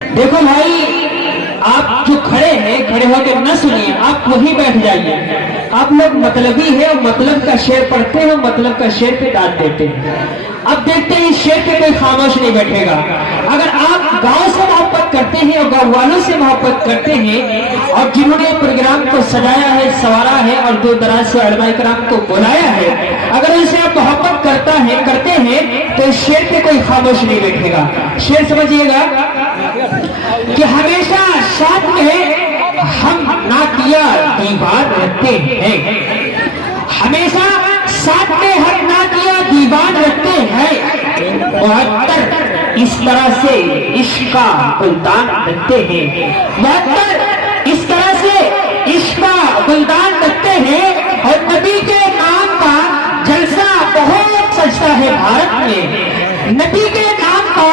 देखो भाई, आप जो खड़े हैं, खड़े होकर न सुनिए, आप वहीं बैठ जाइए। आप लोग मतलबी है और मतलब का शेर पढ़ते हैं, मतलब का शेर पे दाद देते हैं। अब देखते हैं इस शेर पे कोई खामोश नहीं बैठेगा। अगर आप गांव से मोहब्बत करते हैं और गांव वालों से मोहब्बत करते हैं और जिन्होंने प्रोग्राम को सजाया है, संवारा है और दूर दराज से उलमा किराम को बुलाया है, अगर उनसे आप मोहब्बत करते हैं तो इस शेर पे कोई खामोश नहीं बैठेगा। शेर समझिएगा कि हमेशा साथ में हम नातिया दीवार रखते हैं, हमेशा साथ में हम नातिया दीवार रखते हैं, 72 इस तरह से इश्क का गुलदान रखते हैं, 72 इस तरह से इश्क का गुलदान रखते हैं। और नबी के नाम का जलसा बहुत सजता है भारत में, नबी के नाम का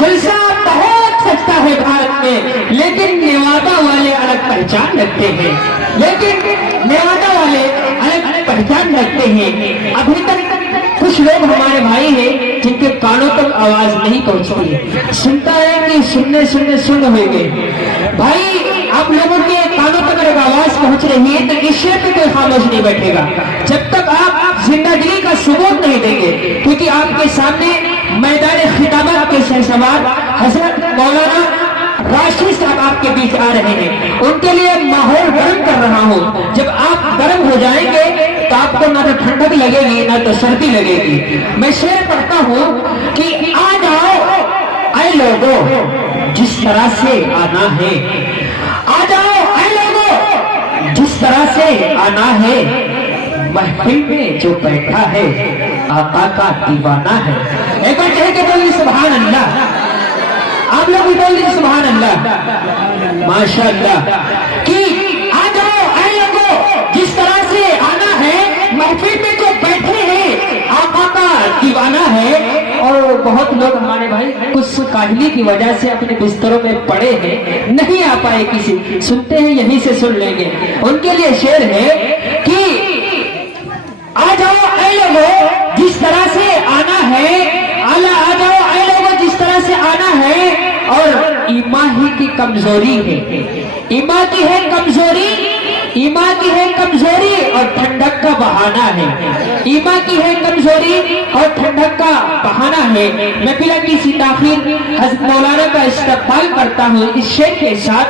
जलसा बहुत सजता है भारत में। लेकिन नेवादा वाले अलग पहचान रखते हैं, लेकिन नेवादा वाले अलग पहचान रखते हैं। अभी तक कुछ लोग हमारे भाई हैं जिनके कानों तक आवाज नहीं पहुंचती है, सुनता है कि सुन हो गए। भाई, आप लोगों के कानों तक अगर आवाज पहुंच रही है तो इस शेर पे कोई खामोश नहीं बैठेगा जब तक आप जिंदगी का सबूत नहीं देंगे। क्योंकि आपके सामने मैदान खिताबत के शहसवार हजरत मौलाना राशिद साहब आपके बीच आ रहे हैं, उनके लिए माहौल गर्म कर रहा हूँ। जब आप गर्म हो जाएंगे तो आपको ना तो ठंडक लगेगी ना तो सर्दी लगेगी। मैं शेर पढ़ता हूँ कि आ जाओ ऐ लोगों जिस तरह से आना है, आ जाओ ऐ लोगों जिस तरह से आना है, महफिल में जो बैठा है आका का दीवाना है। एक बार कह के बोलिए सुभान अल्लाह, आप लोग भी बोल दीजिए सुभान अल्लाह, माशाअल्लाह। कि आ जाओ ऐ लोगों जिस तरह से आना है, महफिल में जो बैठे हैं आका का दीवाना है। और बहुत लोग हमारे भाई कुछ काहली की वजह से अपने बिस्तरों में पड़े हैं, नहीं आ पाए किसी, सुनते हैं यहीं से सुन लेंगे। उनके लिए शेर है कि आ जाओ ऐ लोगों जिस तरह से आना है, आ जाओ ऐ लोगों जिस तरह से आना है। और ईमान ही की कमजोरी है, ईमान की है कमजोरी, ईमान की है कमजोरी और ठंडक का बहाना है, ईमान की है कमजोरी और ठंडक का बहाना है। मैं बिला किसी ताखीर हज़रत मौलाना का इस्तक़बाल करता हूँ इस शेर के साथ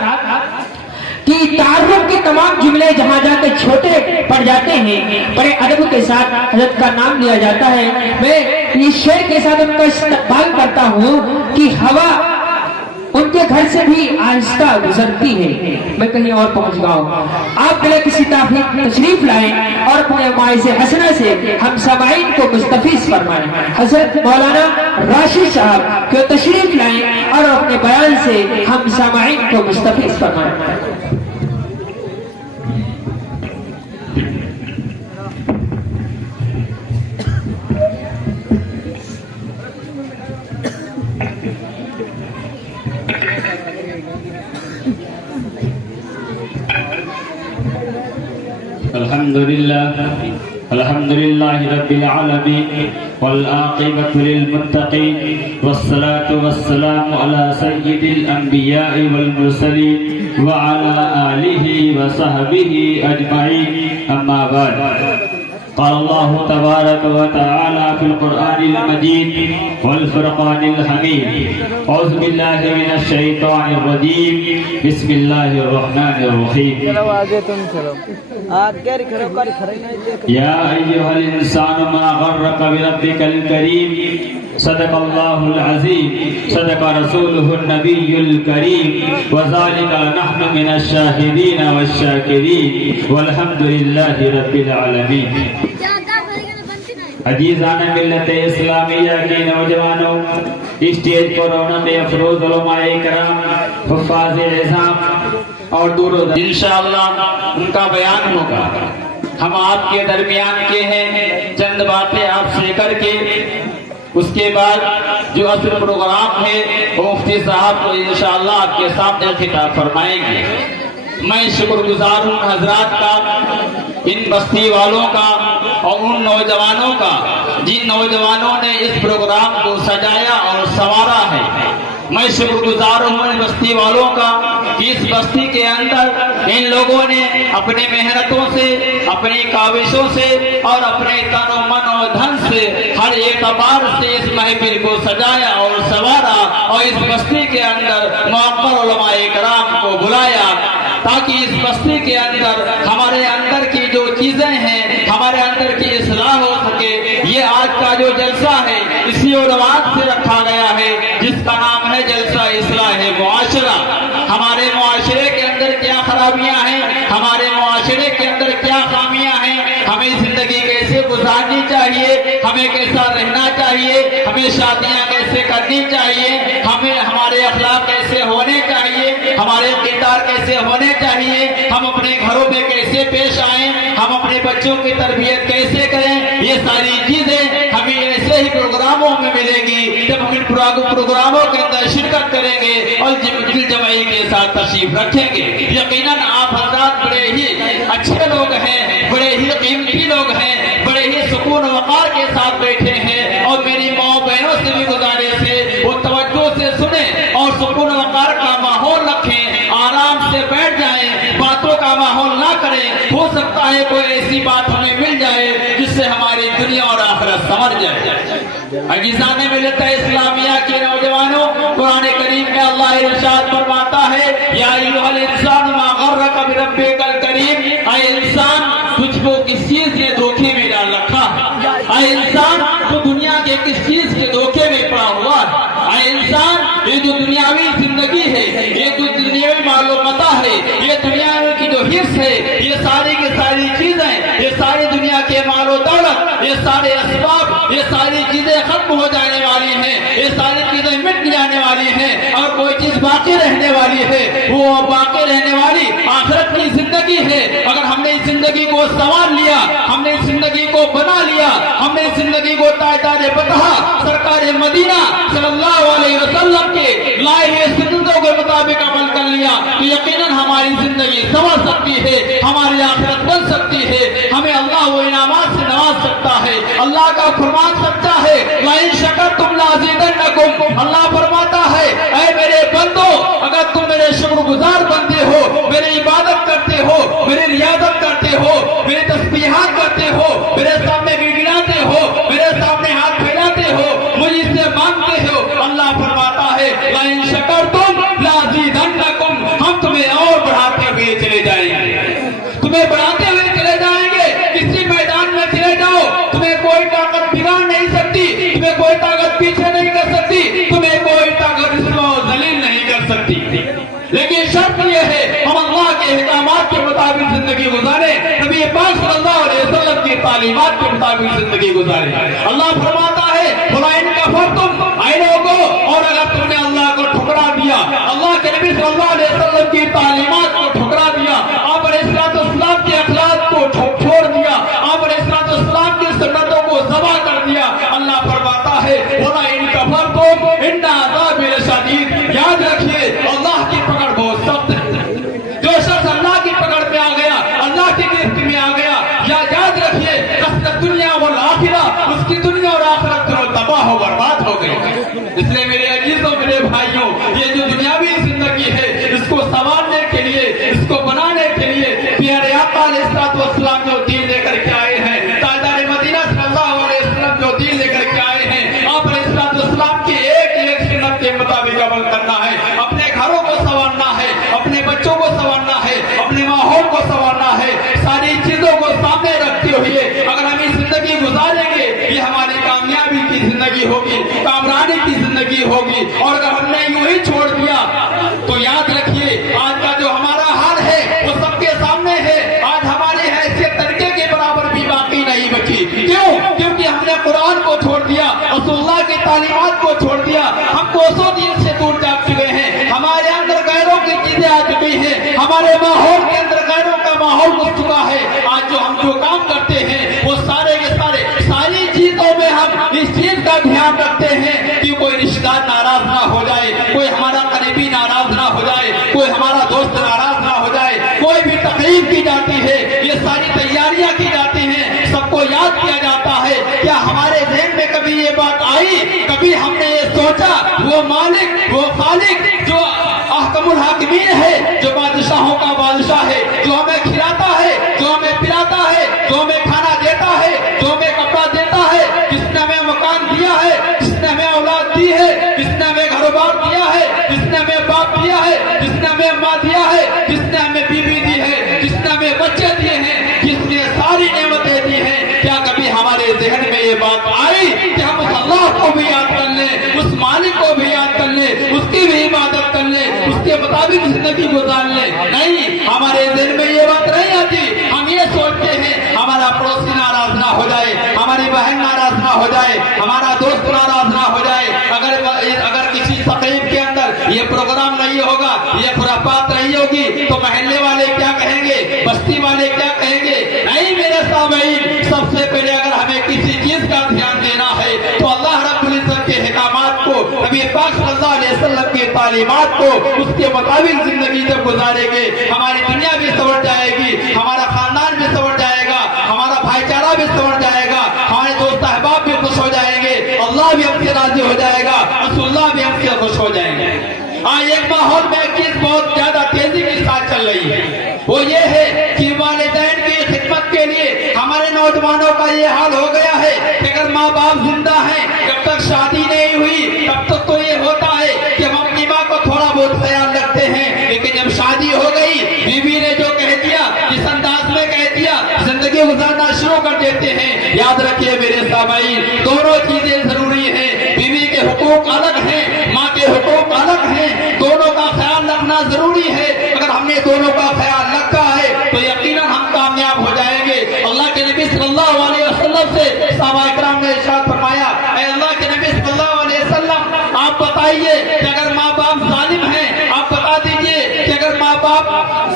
कि तारुफ के तमाम जुमले जहां जाके छोटे पड़ जाते हैं, बड़े अदब के साथ हजरत का नाम लिया जाता है। मैं इस शेर के साथ उनका इस्तक़बाल करता हूँ कि हवा उनके घर से भी आहिस्ता गुजरती है, मैं कहीं और पहुंच गया हूँ। आप बिला किसी तशरीफ लाएं और अपने माइज़े हसना से हम समाइन को मुस्तफीज फरमाएं। हजरत मौलाना राशिद साहब को तशरीफ लाएं और अपने बयान से हम समाइन को मुस्तफीज फरमाएं। अल्हम्दुलिल्लाह रब्बिल आलमीन वल आक़िबतु लिल मुत्तक़ीन वस्सलातु वस्सलामु अला सय्यिदिल अंबिया'i वल मुरसलीन व अला आलिहि व सहबिहि अजमईन, अम्मा बाद। قال الله تبارك وتعالى في القرآن المجيد والفرقان الحميد، أعوذ بالله من الشيطان الرجيم، بسم الله الرحمن الرحيم. يا أيها الإنسان ما غرك بربك الكريم، صدق الله العظيم، صدق رسوله النبي الكريم، وذلك نحن من الشاهدين والشاكرين، والحمد لله رب العالمين. अजीज़ान मिल्लत इस्लामिया के नौजवानों, स्टेज पर रौनक अफरोज उलमाए किराम, हुफ़ाज़ इज़ाम और दूर इंशाअल्लाह उनका बयान होगा। हम आपके दरमियान के हैं, चंद बातें आपसे करके उसके बाद जो असल प्रोग्राम है वो मुफ्ती साहब को इंशाअल्लाह आपके सामने खिताब फरमाएंगे। मैं शुक्रगुजार हूँ हजरात का, इन बस्ती वालों का और उन नौजवानों का जिन नौजवानों ने इस प्रोग्राम को सजाया और संवारा है। मैं शुक्रगुजार हूँ इन बस्ती वालों का कि इस बस्ती के अंदर इन लोगों ने अपनी मेहनतों से, अपनी काविशों से और अपने तन मन और धन से हर एतबार से इस महफिल को सजाया और संवारा और इस बस्ती के अंदर मुअक्कर उलमाए कराम को बुलाया ताकि इस बस्ती के अंदर हमारे अंदर की जो चीजें हैं, हमारे अंदर की इस्लाह हो सके। ये आज का जो जलसा है इसी उन्वाद से रखा गया है जिसका नाम है जलसा इस्लाह मुआशरा। हमारे मुआशरे के अंदर क्या खराबियां हैं, हमारे मुआशरे के अंदर क्या खामियां हैं, हमें जिंदगी कैसे गुजारनी चाहिए, हमें कैसा रहना चाहिए, हमें शादियां कैसे करनी चाहिए, हमें हमारे अखलाक कैसे होने चाहिए, हमारे किरदार कैसे होने चाहिए, हम अपने घरों में कैसे पेश आए, हम अपने बच्चों की तरबियत कैसे करें, ये सारी चीजें हमें ऐसे ही प्रोग्रामों में मिलेगी जब हम इन प्रोग्रामों के अंदर शिरकत करेंगे और दिल जमाई के साथ तशरीफ रखेंगे। यकीनन आप हजरात बड़े ही अच्छे लोग हैं, बड़े ही कीमती लोग हैं, बड़े ही सुकून वक़ार के साथ बैठे हैं और मेरी माँ बहनों से भी गुजारिश है वो तवज्जो से सुने और सुकून वक़ार का माहौल रखें, आराम से बैठ जाएं, बातों का माहौल ना करें। हो सकता है कोई ऐसी बात हमें मिल जाए जिससे हमारी दुनिया और आखिरत संवर जाए। अजीज़ाने मिलत इस्लामिया के नौजवानों, कुरान करीम में अल्लाह इरशाद फरमाता है या अय्युहल इंसान मा गर्रक बिरब्बिकल करीम, ऐ इंसान तुझको किस चीज ने धोखे में डाल रखा है, ऐ इंसान तो दुनिया के किस चीज के धोखे में पड़ा हुआ है, ऐ इंसान ये जो दुनियावी जिंदगी है, ये जो दुनियावी मालूमता है, ये दुनिया की जो हिस्स है, ये सारी की सारी चीजें, ये सारी दुनिया के मालो दौलत, ये सारे असबाब, ये सारी चीजें खत्म हो जाने वाली हैं, ये सारी चीजें मिट जाने वाली हैं और कोई चीज बाकी रहने वाली है, वो बाकी रहने वाली आखिरत की जिंदगी है। अगर हमने इस जिंदगी को संवार लिया, हमने इस जिंदगी को बना लिया, हमने इस जिंदगी को तायदारे बतहा सरकार मदीना सल्लल्लाहु अलैहि वसल्लम के लाए हुए सुन्नतों के मुताबिक अमल कर लिया तो यकीनन हमारी जिंदगी संवर सकती है, हमारी आखिरत बन सकती है, हमें अल्लाह वो इनामात से नवाज सकता है। अल्लाह का फरमान सच्चा है, लाइन शकरतुम लाज़ीदन्नकुम, अल्लाह फरमाता है ऐ मेरे बंदो अगर तुम मेरे शुक्रगुजार बनते हो, मेरी इबादत करते हो, मेरी रियाजत करते हो, मेरे तस्बीहात करते हो, मेरे सामने गिड़गिड़ाते हो, मेरे सामने हाथ फैलाते हो, मुझसे मांगते हो, अल्लाह फरमाता है लाइन शकरतुम लाज़ीदन्नकुम, हम तुम्हें और बढ़ाते हुए चले जाएंगे, तुम्हें बढ़ाते हुए चले जाएंगे। किसी मैदान में चले जाओ, तुम्हें कोई ताकत बिगाड़ नहीं सकती, तुम्हें कोई ताकत पीछे नहीं कर सकती, तुम्हें कोई ताकत इसको जलील नहीं कर सकती। लेकिन शर्त यह है हम अल्लाह के अहकामात के मुताबिक जिंदगी गुजारे, नबी पाक सल्लल्लाहु अलैहि वसल्लम की तालीमात के मुताबिक जिंदगी गुजारे। अल्लाह फरमाता है फलाइन कफरतुम, ऐ लोगों और अगर तुमने अल्लाह को ठुकरा दिया, अल्लाह के नबी सल्लल्लाहु अलैहि वसल्लम की तालीमात को ठुकरा दिया, आप अलैहिस्सलाम के अखलाक को छोड़ दिया, आप अलैहिस्सलाम की सुन्नतों को ज़बा कर दिया, अल्लाह फरमाता है फलाइन कफरतुम इन्ना अज़ाबी लशदीद, याद रखिए अल्लाह की पकड़ बहुत सख्त है। जो शख्स अल्लाह की पकड़ में आ गया, अल्लाह की गिरफ्त में आ गया, या याद रखिए कसरत दुनिया वल आखिरा, उसकी दुनिया और आखिरत दोनों तबाह हो बर्बाद हो गई। इसलिए मेरे अजीजों, मेरे भाइयों, ये जो दुनियावी जिंदगी है इसको संवारने के लिए, इसको बनाने के लिए प्यारे आका अलैहिस्सलाम जो दीन लेकर के आए हैं, ताजदार मदीना सल्लल्लाहु अलैहि वसल्लम जो दीन लेकर के आए हैं, आप अलैहिस्सलाम की एक सुन्नत के मुताबिक अमल करना है, अपने घरों को संवारना है, अपने बच्चों को संवारना है, अपने माहौल को संवारना है, सारी चीजों को सामने रखते हुए अगर हम ये जिंदगी गुजारेंगे ये हमारी कामयाबी की जिंदगी होगी, कामरानी की जिंदगी होगी। और अगर हमने यूं ही छोड़ दिया तो याद रखिए आज का जो हमारा हाल है वो सबके सामने है, आज हमारी हैसियत तरीके के बराबर भी बाकी नहीं बची। क्यों? क्योंकि हमने कुरान को छोड़ दिया, रसूलुल्लाह की तालीमात को छोड़ दिया, हम कोसों दिन से दूर जा चुके हैं, हमारे अंदर गैरों की चीजें आ चुकी हैं, हमारे माहौल के अंदर गैरों का माहौल घुस चुका है। आज जो हम जो काम करते हैं वो सारे के सारे सारी चीजों में हम इस चीज का ध्यान रखते हैं कि कोई रिश्तेदार नाराज ना हो जाए, कोई हमारा करीबी नाराज ना हो जाए, कोई हमारा दोस्त नाराज ना हो जाए, कोई भी तकलीफ की जाती है, ये सारी तैयारियां की जाती हैं, सबको याद किया जाता है। क्या हमारे ज़हन में कभी ये बात आई, कभी हमने ये सोचा वो मालिक, वो खालिक जो अहकमुल हाकिमीन है, जो बादशाहों का बादशाह है, जो हमें खिलाता है, जो हमें पिलाता है, जो हमें खाना देता है, जो हमें कपड़ा देता है, जिसने हमें मकान दिया है, जिसने हमें औलाद दी है, जिसने हमें घरोबार दिया है, जिसने हमें बाप दिया है, जिसने हमें माँ दिया है, जिसने हमें बीवी दी है, जिसने हमें बच्चे दिए हैं, जिसने सारी नेमतें दी हैं, क्या कभी हमारे जहन में ये बात आई कि हम उस अल्लाह को भी याद कर लें, उस मालिक को भी याद कर लें, उसकी भी इबादत कर लें, उसके मुताबिक जिंदगी गुजार लें? नहीं, हमारे दिल में ये बात नहीं आती। हम ये सोचते हैं हमारा पड़ोसी नाराज ना हो जाए, हमारी बहन नाराज ना हो जाए, हमारा दोस्त नाराज ना हो जाए, अगर किसी तकलीफ के अंदर ये प्रोग्राम नहीं होगा, ये खुरापात नहीं होगी, तो महल्ले वाले क्या कहेंगे, बस्ती वाले क्या कहेंगे? नहीं मेरे सामईन, सबसे पहले अगर हमें किसी चीज का ध्यान देना है तो अल्लाह रब्बुल इज्जत के हिकामात को, नबी पाक सल्लल्लाहु अलैहि वसल्लम की तालीमात को, उसके मुताबिक जिंदगी जब गुजारेंगे, हमारी दुनिया भी संवर जाएगी, हमारा खानदान भी संवर जाएगा, हमारा भाईचारा भी संवर जाएगा, हमारे दोस्त अहबाब भी खुश हो जाएंगे, अल्लाह भी हमसे राजी हो जाएगा, रसूलुल्लाह भी हमसे खुश हो जाएंगे। आज एक माहौल में एक चीज बहुत ज्यादा तेजी के साथ चल रही है, वो ये है कि वालिदैन की खिदमत के लिए हमारे नौजवानों का ये हाल हो गया है कि अगर माँ बाप जिंदा हैं, जब तक शादी नहीं हुई तब तक तो ये होता है कि हम अपनी माँ को थोड़ा बहुत ख्याल रखते हैं, लेकिन जब शादी हो गई, बीवी ने जो कह दिया, जिस अंदाज में कह दिया, जिंदगी गुजारना शुरू कर देते हैं। याद रखिए मेरे सामईन, दोनों चीजें जरूरी है, बीवी के हुकूक अलग हैं, माँ के हुकूक अलग हैं, दोनों का ख्याल रखना जरूरी है। अगर हमने दोनों का ख्याल रखा है तो यकीनन हम कामयाब हो जाएंगे। अल्लाह के नबी सल्लल्लाहु अलैहि वसल्लम से सहाबा इकराम ने इरशाद फरमाया, ऐ अल्लाह के नबी सल्लल्लाहु अलैहि वसल्लम, आप बताइए कि अगर माँ बाप जालिम हैं, आप बता दीजिए कि अगर माँ बाप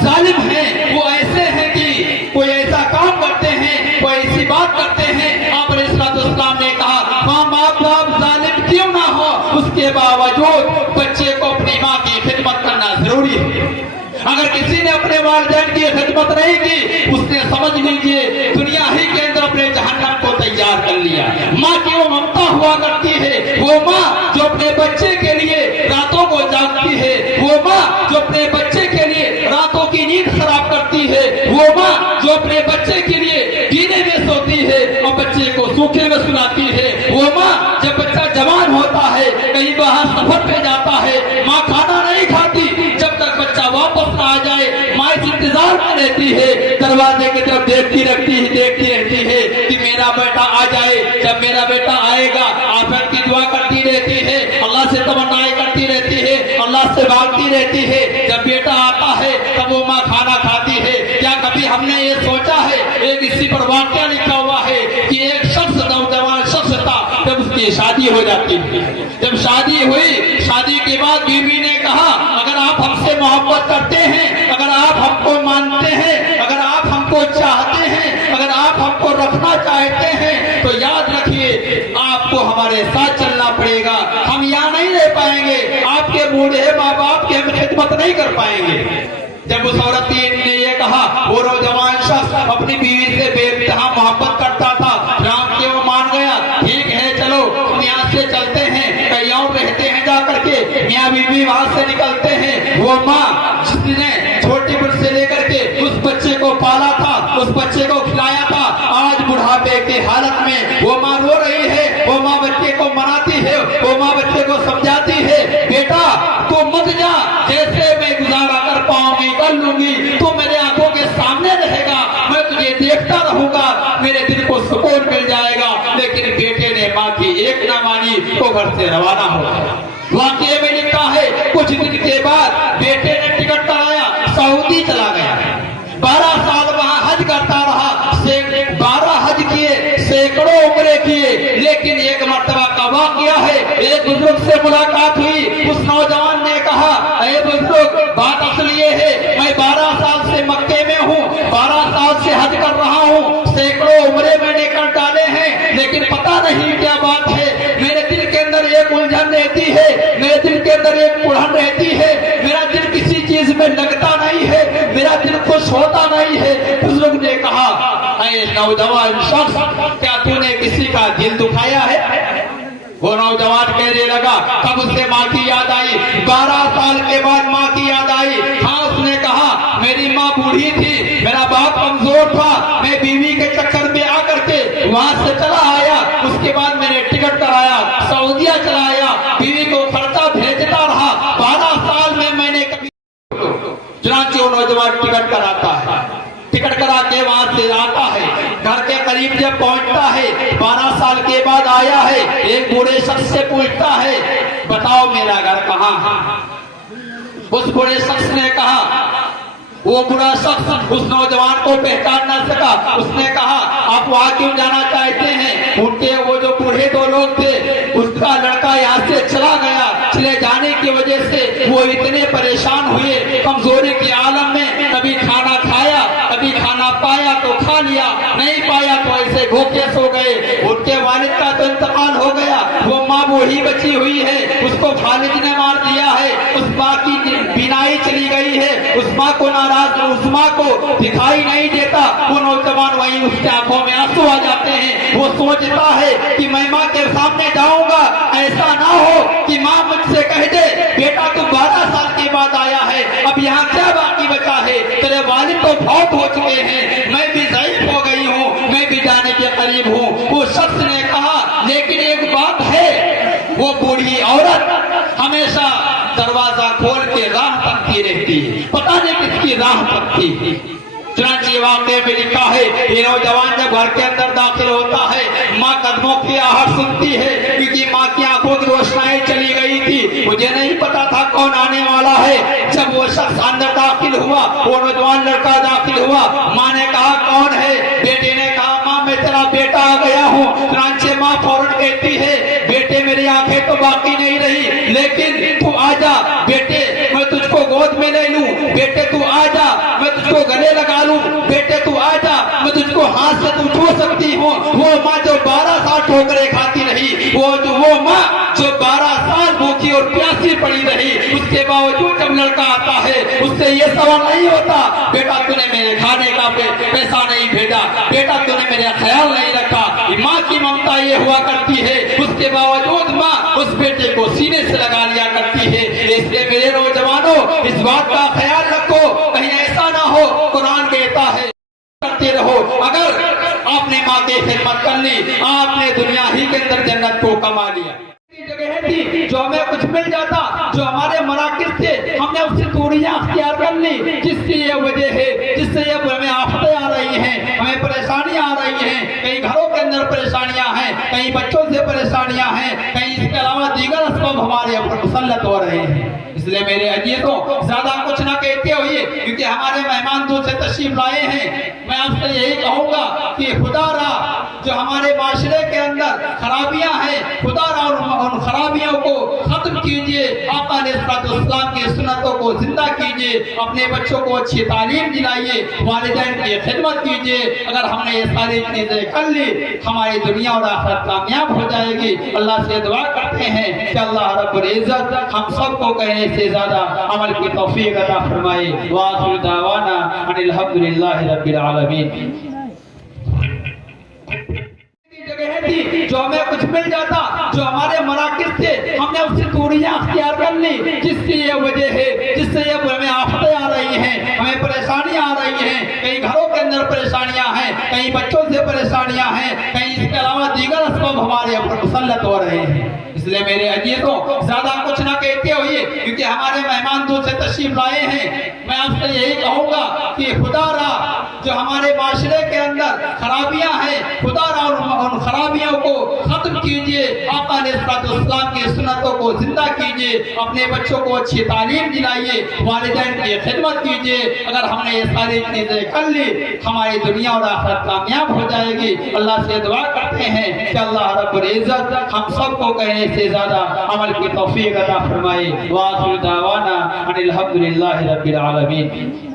जालिम हैं, वो ऐसे हैं कि कोई ऐसा काम करते हैं, कोई ऐसी बात करते हैं, आप अलैहिस्सलाम ने कहा माँ बाप जालिम क्यों ना हो, उसके बावजूद बच्चे को अपनी माँ की खिदमत करना जरूरी है। अगर किसी ने अपने वालिदैन की खिदमत नहीं की, उसने समझ लीजिए दुनिया ही के अंदर अपने जहन्नम को तैयार कर लिया। माँ की वो ममता हुआ करती है, वो माँ जो अपने बच्चे के लिए रातों को जागती है, वो माँ जो अपने बच्चे के लिए रातों की नींद खराब करती है, वो माँ जो अपने बच्चे के लिए जीने में सोती है और बच्चे को सूखे में सुलाती है, वो माँ जब बच्चा जवान होता है, कहीं बाहर सफर पे जाता है, माँ खाना नहीं खाती जब तक बच्चा वापस ना आ जाए, माँ इस इंतजार में रहती है, दरवाजे की तरफ देखती रहती है कि मेरा बेटा आ जाए। जब मेरा बेटा आएगा, आफियत की दुआ करती रहती है, अल्लाह से तमन्नाएं करती रहती है, अल्लाह से मांगती रहती है। जब बेटा आता है तब वो माँ खाना खाती है। क्या कभी हमने ये सोचा है, एक इसी पर वाक्या लिखा हुआ है कि एक शख्स, नौजवान शख्स था, जब उसकी शादी हो जाती है, जब शादी हुई, शादी के बाद बीवी ने कहा अगर आप हमसे मोहब्बत करते हैं, अगर आप हमको मानते हैं, अगर आप हमको चाहते हैं, अगर आप हमको रखना चाहते हैं, तो याद रखिए आपको हमारे साथ चलना पड़ेगा। हम यहाँ नहीं रह पाएंगे, आपके बूढ़े माँ बाप की हम खिदमत नहीं कर पाएंगे। जब उस औरत ने ये कहा, वो नौजवान शख्स अपनी बीवी से बेइंतहा मोहब्बत करता था, राम के वो मान गया, ठीक है चलो हम यहाँ से चलते हैं, कहीं और रहते हैं जा करके। मियाँ बीवी वहां से निकलते हैं। वो माँ जिसने छोटी बुढ़ से लेकर के उस बच्चे को पाला था, उस बच्चे को खिलाया था, आज बुढ़ापे की हालत में वो माँ रो रही है, वो माँ बच्चे को मनाती है, वो माँ बच्चे को समझाती है, बेटा तू मत जा, जैसे मैं गुजारा कर पाऊंगी कर लूंगी, तू मेरे आंखों के सामने रहेगा, मैं तुझे देखता रहूंगा, मेरे दिल को सुकून मिल जाएगा। लेकिन बेटे ने माँ की एक ना मानी तो घर से रवाना हो गया। वाकये में लिखा है कुछ दिन के बाद बेटे ने टिकट कराया, सऊदी चला गया, 12 साल वहां हज करता रहा, 12 हज किए, सैकड़ों उम्रे किए, लेकिन एक मर्तबा का वाकया है, एक बुजुर्ग से मुलाकात हुई। उस नौजवान ने कहा, अरे बुजुर्ग बात असल ये है, मैं 12 साल से मक्के में हूँ, 12 साल से हज कर रहा हूँ, सैकड़ों उम्रे मैंने कर डाले हैं, लेकिन पता नहीं क्या बात है, मेरे दिल के अंदर एक उलझन रहती है, मेरे दिल के अंदर एक कुढ़न रहती है, मेरा दिल किसी चीज में लगता नहीं है, मेरा दिल खुश होता नहीं है। बुजुर्ग ने कहा, ऐ नौजवान शख्स, क्या तूने किसी का दिल दुखाया है? वो नौजवान कहने लगा, तब उससे माँ की याद आई। 12 साल के बाद माँ की याद आई। हाँ, उसने कहा मेरी माँ बूढ़ी थी, मेरा बाप कमजोर था, मैं बीवी के चक्कर में आकर के वहां से चला आया। उसके बाद मैंने टिकट कराया, सऊदीया चला आया, बीवी को खर्चा भेजता रहा। 12 साल में मैंने कभी चुनाचे वो नौजवान टिकट कराता है, टिकट करा के वहां से आता है, घर के करीब जब पहुंचता है, 12 साल के बाद आया है, एक बूढ़े शख्स से पूछता है, बताओ मेरा घर कहाँ है? उस बूढ़े शख्स ने कहा, वो बूढ़ा शख्स उस नौजवान को पहचान न सका। उसने कहा, आप वहां क्यों जाना चाहते हैं? उनके वो जो बूढ़े 2 लोग थे, उसका लड़का यहाँ से चला गया। चले जाने की वजह से वो इतने परेशान हुए, कमजोरी के आलम में, कभी खाना खाया, कभी खाना पाया तो खा लिया, नहीं पाया तो ऐसे भूखे सो गए। उनके वालिद का तो इंतकाल हो गया, वो माँ बूढ़ी बची हुई है, उसको खालिद ने मार दिया है, उस माँ की बीनाई चली गई है, उस माँ को नाराज, उस माँ को दिखाई नहीं देता। वो नौजवान वहीं उसके आंखों में आंसू आ जाते हैं। वो सोचता है कि मैं माँ के सामने जाऊंगा, ऐसा ना हो कि माँ मुझसे कह दे, बेटा तू 12 साल के बाद आया है, अब यहाँ क्या बाकी बचा है? तेरे वालिद तो बहुत हो चुके हैं, मैं भी ज़ईफ हो गई हूँ, मैं भी जाने के करीब हूँ। वो शख्स ने कहा, लेकिन एक बात है, वो बूढ़ी औरत हमेशा दरवाजा खोल के राह तकती रहती है, पता नहीं किसकी राह तकती है। चुनांचे वाक़े में लिखा है, ये नौजवान जब घर के अंदर दाखिल होता है, माँ कदमों की आहट सुनती है, क्योंकि माँ की आंखों की रोशनाई चली गई थी। मुझे नहीं पता था कौन आने वाला है। जब वो शख्स अंदर दाखिल हुआ, वो नौजवान लड़का दाखिल हुआ, माँ ने कहा कौन है? बेटे ने कहा, माँ मैं तेरा बेटा आ गया हूँ। चुनांचे माँ फौरन कहती है, बेटे मेरी आंखें तो बाकी नहीं रही, लेकिन तू आजा बेटे, मैं तुझको गोद में ले लूं, बेटे तू आजा, मैं तुझको गले लगा लूं, बेटे तू आजा, मैं तुझको हाथ से तू छू सकती हूँ। वो माँ जो 12 साल ठोकरें खाती रही, वो माँ जो 12 साल भूखी और प्यासी पड़ी रही, उसके बावजूद जब लड़का आता है, उससे ये सवाल नहीं होता, बेटा तूने मेरे खाने का पैसा नहीं भेजा, बेटा तूने मेरा ख्याल नहीं रखा। माँ की ममता ये हुआ करती है, उसके बावजूद माँ उस बेटे को सीने से लगा लिया करती है। इसलिए मेरे नौजवानों, इस बात का ख्याल रखो, कहीं ऐसा ना हो, कुरान कहता है करते रहो। अगर आपने माँ की खिदमत कर ली, आपने दुनिया ही के अंदर जन्नत को कमा लिया। जगह थी जो हमें कुछ मिल जाता, जो हमारे मराकिज़ थे, हमने उससे दूरियां अख्तियार कर ली, जिसकी ये वजह है, जिससे ये हमें आफतें आ रही हैं, हमें परेशानियां आ रही हैं। कई घरों के अंदर परेशानियां हैं, कई बच्चों से परेशानियां हैं, कई इसके अलावा दीगर असबाब हमारे ऊपर मुसल्लत हो रहे हैं। इसलिए मेरे अजीजों, ज्यादा कुछ ना कहते हुए, क्योंकि हमारे मेहमान दूर से तशरीफ लाए हैं, मैं आपसे यही कहूंगा कि खुदारा जो हमारे माशरे के अंदर खराबियां हैं, खुदारा उन खराबियों को खत्म कीजिए, आका अलैहिस्सलाम की सुन्नतों को जिंदा कीजिए, अपने बच्चों को अच्छी तालीम दिलाइए, वालिदैन की खिदमत कीजिए। अगर हमने ये सारी चीजें कर ली, हमारी दुनिया और आखिरत कामयाब हो जाएगी। अल्लाह से दुआ करते हैं कि अल्लाह रब्बुल इज्जत हम सबको कहने से ज्यादा अमल की तौफीक अता फरमाए। व आखिर दावाना अनिल हम्दुलिल्लाहि रब्बिल आलमीन। जगह थी जो हमें कुछ मिल जाता, जो हमारे मराकिज़ थे, हमने उससे दूरियां अख्तियार कर ली, जिसकी ये वजह है, जिससे ये हमें आफतें आ रही हैं, हमें परेशानियां आ रही हैं। कई घरों के अंदर परेशानियां हैं, कई बच्चों से परेशानियां हैं, कई इसके अलावा दीगर असबाब हमारे ऊपर मुसल्लत हो रहे हैं। इसलिए मेरे अजीजों, ज्यादा कुछ ना कहते हुए, क्योंकि हमारे मेहमान दूर से तशरीफ लाए हैं, मैं आपसे यही कहूंगा कि खुदारा जो हमारे माशरे के अंदर खराबियां हैं, खुदारा उन खराबियों को खत्म कीजिए, आका अलैहिस्सलाम की सुन्नतों को जिंदा कीजिए, अपने बच्चों को अच्छी तालीम दिलाइए, वालिदैन की खिदमत कीजिए। अगर हमने ये सारी चीजें कर ली, हमारी दुनिया और आखिरत कामयाब हो जाएगी। अल्लाह से दुआ करते हैं कि अल्लाह रब्बुल इज्जत हम सबको कहने से ज्यादा अमल की तौफीक अता फरमाए। व आखिर दावाना अनिल हम्दुलिल्लाहि रब्बिल आलमीन।